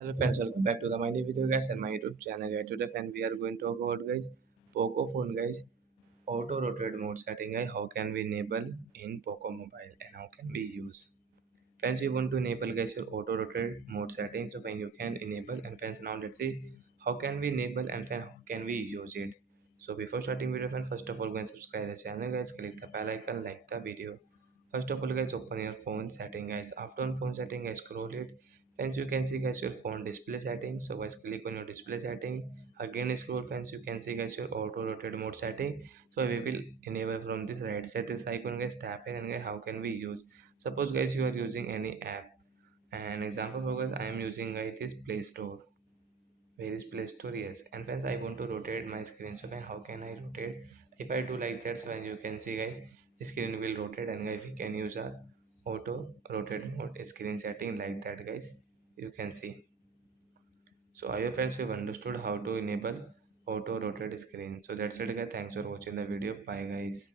Hello friends, welcome back to my new video guys and my YouTube channel guys. Today friend we are going to talk about guys Poco phone guys auto rotate mode setting guys. How can we enable in Poco mobile and how can we use? Friends, you want to enable guys your auto rotate mode setting. So when you can enable and friends now let's see how can we enable and then how can we use it. So before starting video friends, first of all go and subscribe the channel guys, click the bell icon, like the video. First of all guys open your phone setting guys. After on phone setting guys scroll it. Friends you can see guys your phone display setting. So guys click on your display setting. Again scroll friends you can see guys your auto rotate mode setting. So we will enable from this right side this icon guys, tap in and guys how can we use. Suppose guys you are using any app. An example for guys I am using guys this Play Store. Where is Play Store? Yes. And friends I want to rotate my screen. So then how can I rotate? If I do like that, so as you can see guys, the screen will rotate and guys we can use our auto rotate mode screen setting like that guys. You can see. So I hope friends you have understood how to enable auto rotate screen. So that's it guys. Thanks for watching the video. Bye guys.